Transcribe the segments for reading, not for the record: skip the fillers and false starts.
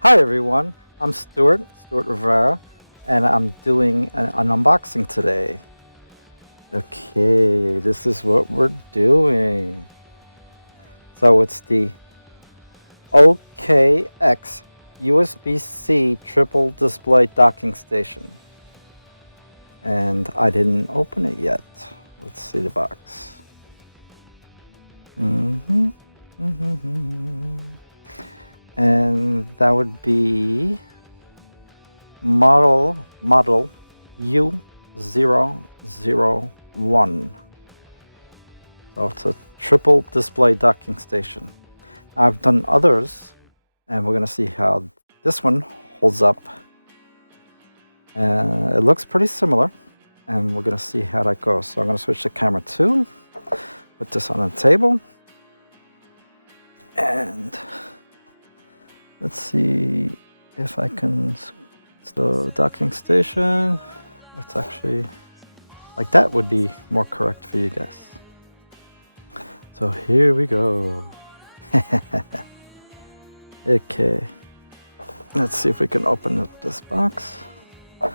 Hi everyone, I'm Stuart Rivera, and I'm doing an unboxing today. Okay, this is what we're doing. So it's the OKX USB-C triple display docking station. And I didn't open it yet. Let's see the box. And that would be model U001. So it's a triple display docking station. I've done others, and we're going to see how this one holds up. It looks pretty similar, and we're going to see how that goes. So I'm going to switch to camera 2, put this on the table, and let's see if I can. The docking station, it's actually like that would be more correct for you guys. So here we go. Okay, let's see if we can open up this box. I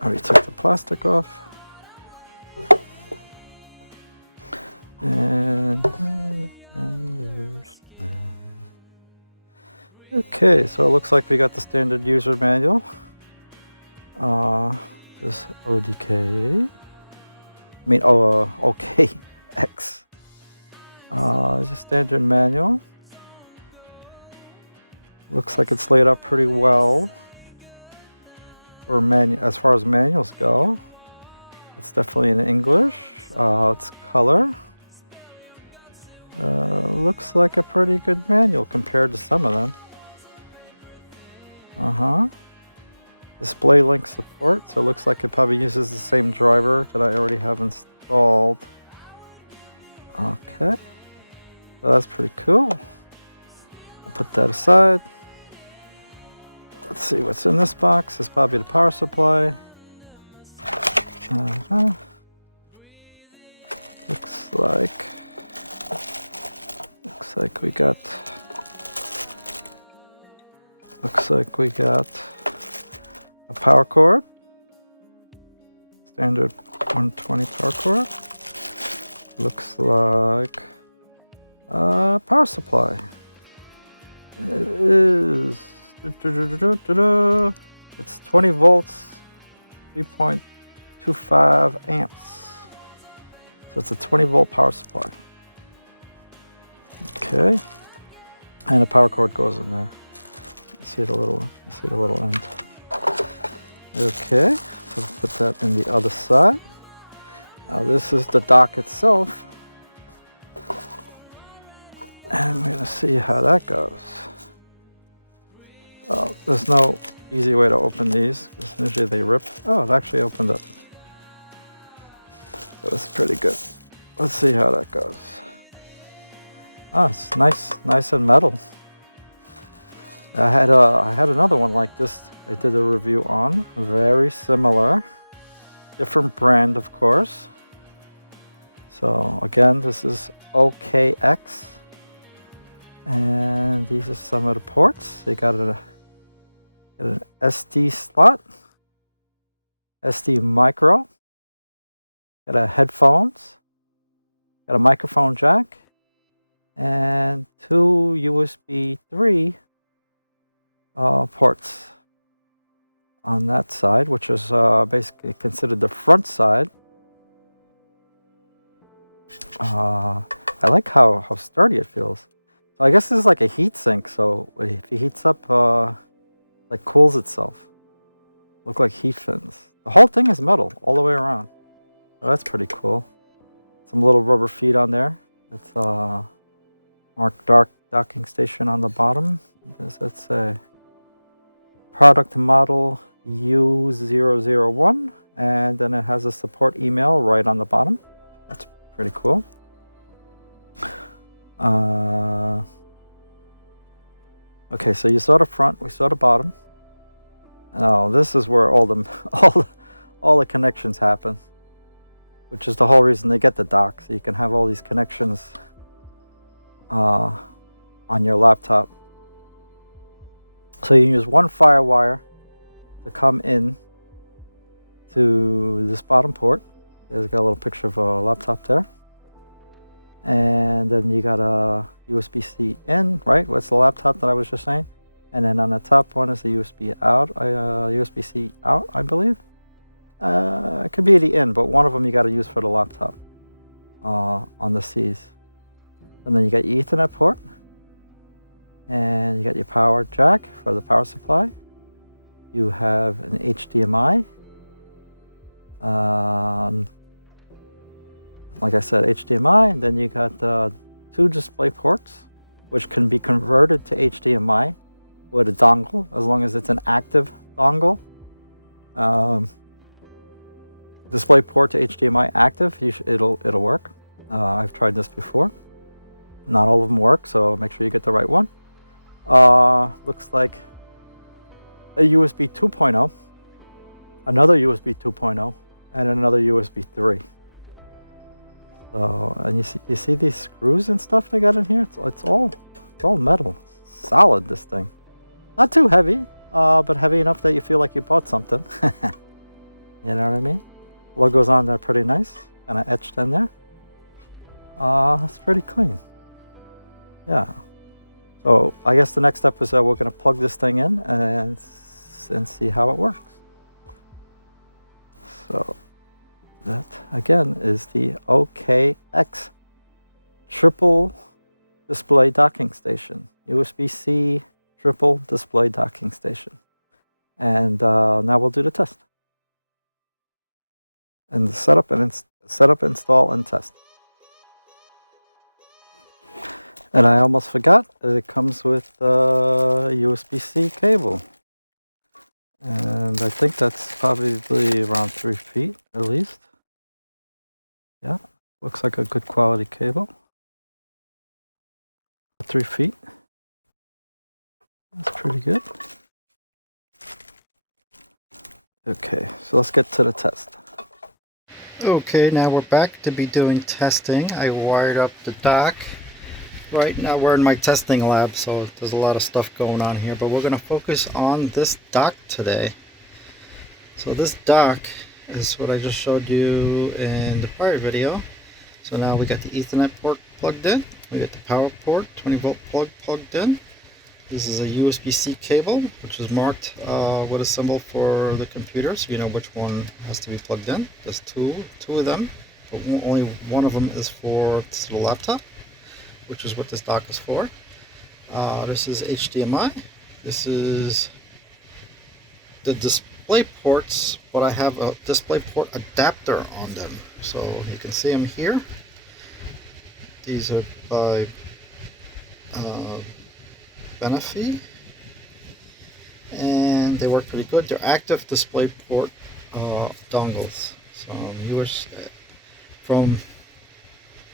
already took the plastic off. And okay, so it looks like we got the standard user manual. This OKX. It's a standard manual. Looks like it's laid out pretty well for as far as manuals go. It's definitely in English. It's color. Looks like a pretty good manual compared to some of them. Display link support, so it looks like it probably uses the same driver that I already have installed. Okay, so that's pretty cool. I'll put that aside. Let's see what's in this box. It's probably the power supply. Looks like we got a power cord, standard 120 power cord. Looks like a power supply. It is. It's 20 volts, 3.25 amps. So it's a 20 volt power supply. Okay, and a power cord goes in there. You see the little end. Okay, so put that in the other side. Now this is the dock itself, and we're gonna see how that goes. Oh, there's no easy way to open these because usually they rip. Oh, it actually opened up. So that's pretty good. Let's see how that goes. Ah, it's nice and metal. I had another one like this. I did a review on, very similar, different brand, of course. So again, this is OKX, and these are some of the ports. They got an SD slot, SD micro, got a headphones, got a microphone jack, and 2 USB 3 ports on that side, which is basically considered the front side. I like how sturdy it feels. So I guess this is like a heat sink, so if it heats up, like cools itself. Look like heat fins. The whole thing is metal all the way around. Oh, that's pretty cool. Some little rubber feet on there. It's marked dark docking station on the bottom. What does that say? Product model U001, and then it has a support email right on the bottom. That's pretty cool. Okay, so you saw the front, we saw the bottom. Now this is where all the connections happen, which is the whole reason they get the dock, so you can have all these connections on your laptop. So you use one firewire to come in to this bottom port. There's got a little picture of a laptop there. And then you got a USB-C in, right? What's the laptop that I was just saying? And then on the top one is the USB out, USB-C out, I believe. It could be the in, but one of them you got to use for the laptop on the C's. And then you got your Ethernet port. And you got your power jack for the power supply. You have an HDMI. Like I said, HDMI, and then you got 2 display ports, which can be converted to HDMI with a dongle, as long as it's an active dongle. Display port to HDMI active, it'll work. I've tried this before. Not all of them work, so make sure you get the right one. Looks like a USB 2.0, another USB 2.0, and another USB 3. So, and you see these screws and stuff they got in here. It's all metal, solid. This thing, not too heavy, but heavy enough that you feel like you bought something. You know what I mean? Logo's on there, pretty nice, kind of etched in there. It's pretty clean. Yeah. So I guess the next step is that we're going to plug this thing in and see how it works. So that again is the OXK triple display docking station, USB-C triple display docking station. And now we'll do the test. And setup, install, and test. And I almost forgot that it comes with a USB-C cable. And I think that's probably around 3 feet at least. Yeah, looks like a good quality cable. 3 feet. That's pretty good. Okay, so let's get to the test. Okay, now we're back to be doing testing. I wired up the dock. Right now we're in my testing lab, so there's a lot of stuff going on here, but we're going to focus on this dock today. So this dock is what I just showed you in the prior video. So now we got the Ethernet port plugged in, we got the power port 20-volt plug plugged in. This is a USB-C cable, which is marked with a symbol for the computer, so you know which one has to be plugged in. There's two of them, but only one of them is for the laptop, which is what this dock is for. This is HDMI. This is the display ports, but I have a display port adapter on them. So you can see them here. These are by Benefi, and they work pretty good. They're active display port dongles. So from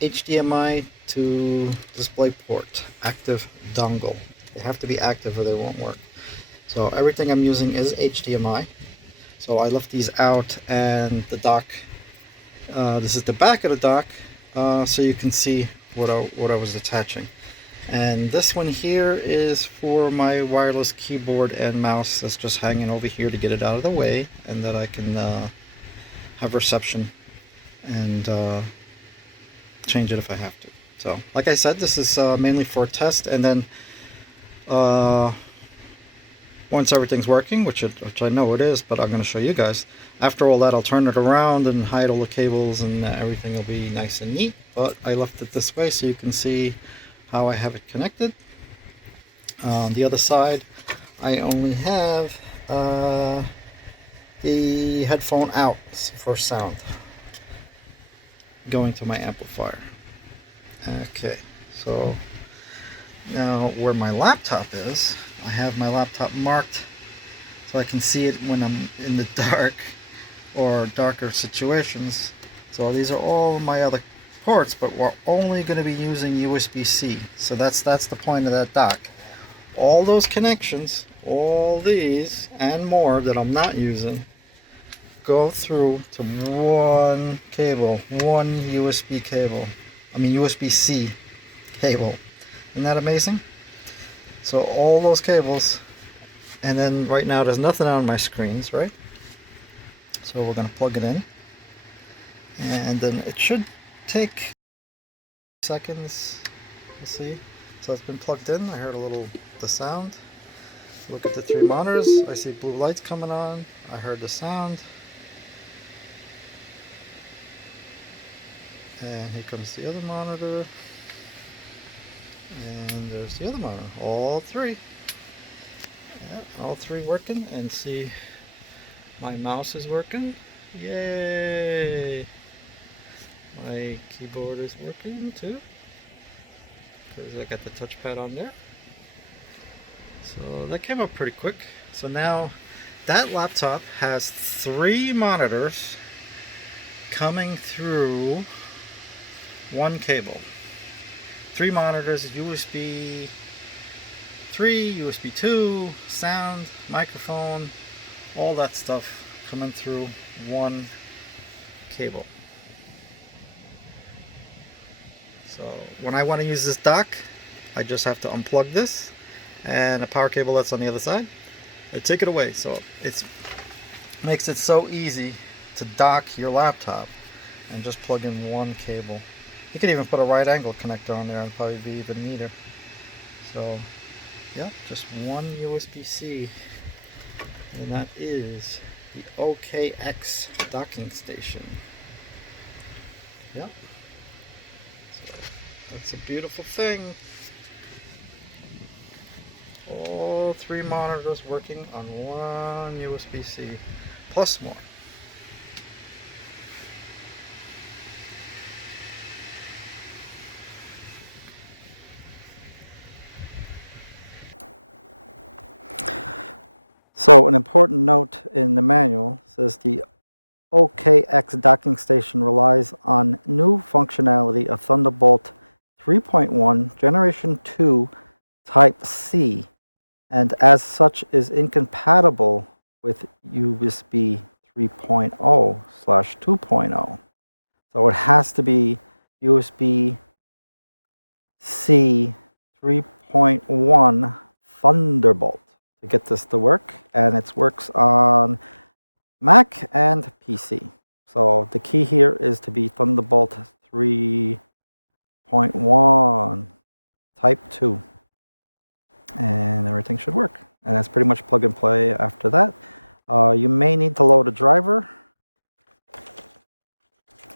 HDMI to display port, active dongle. They have to be active or they won't work. So everything I'm using is HDMI. So I left these out, and the dock, this is the back of the dock, so you can see what I was attaching. And this one here is for my wireless keyboard and mouse that's just hanging over here to get it out of the way, and that I can have reception and change it if I have to. So like I said, this is mainly for a test, and then once everything's working, which I know it is, but I'm going to show you guys. After all that, I'll turn it around and hide all the cables, and everything will be nice and neat. But I left it this way so you can see how I have it connected. On the other side, I only have the headphone out for sound going to my amplifier. Okay, so now where my laptop is, I have my laptop marked so I can see it when I'm in the dark or darker situations. So these are all my other ports, but we're only going to be using USB-C. So that's the point of that dock. All those connections, all these and more that I'm not using, go through to one cable, one USB cable. I mean USB-C cable. Isn't that amazing? So all those cables And then right now there's nothing on my screens, right? So we're going to plug it in. And then it should take seconds. We'll see. So it's been plugged in. I heard the sound. Look at the 3 monitors. I see blue lights coming on. I heard the sound. And here comes the other monitor. And there's the other monitor. All 3. Yeah, all 3 working. And see, my mouse is working. Yay! My keyboard is working too, because I got the touchpad on there. So that came up pretty quick. So now that laptop has 3 monitors coming through one cable. 3 monitors, USB 3, USB 2, sound, microphone, all that stuff coming through one cable. So when I want to use this dock, I just have to unplug this and a power cable that's on the other side. I take it away. So it makes it so easy to dock your laptop and just plug in one cable. You could even put a right angle connector on there and probably be even neater. So yeah, just one USB-C, and that is the OKX docking station. Yeah. It's a beautiful thing. All 3 monitors working on one USB-C, plus more. So an important note in the manual says the OKX docking station relies on new functionality of Thunderbolt 3.1 Generation 2 Type C, and as such is incompatible with USB 3.0/2.0. So it has to be USB-C 3.1 Thunderbolt to get this to work, and it works on Mac and PC. So the key here is to be Thunderbolt 3.1 Type 2. And everything should work. And that's pretty much plug and play after that. You may need to load a driver.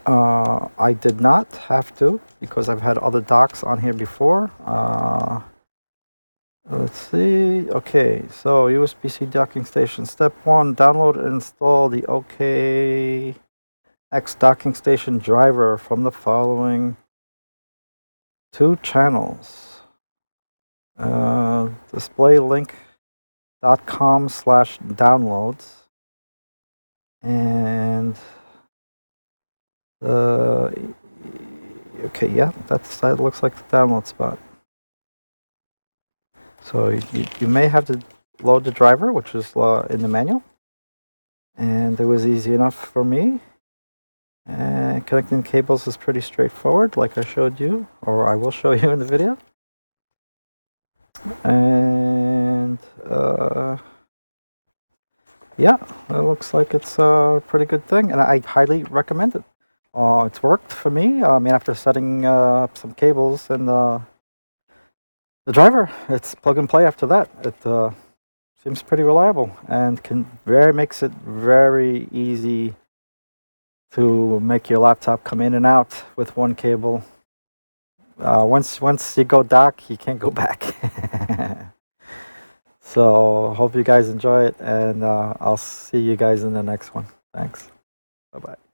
I did not have to, because I've had other docks on here before. Let's see. Okay, so USB-C docking station. Step 1, download and install the OKX docking station driver from the following 2 channels. displaylink.com/downloads, and okay, yeah, that looks like the download spot. So you may have to load the driver, which is in the manual, and it was easy enough for me. And connecting cables is pretty straightforward, like I showed you, or I will show you in the video. And yeah, it looks like it's a pretty good thing, and I highly recommend it. It's worked for me. I mean, after setting up some cables and the driver, it's plug and play after that. It seems pretty reliable and makes it very easy to make your laptop come in and out with one cable. Once you go dock, you can't go back. So hope you guys enjoy it, and I'll see you guys in the next one. Thanks. Bye-bye.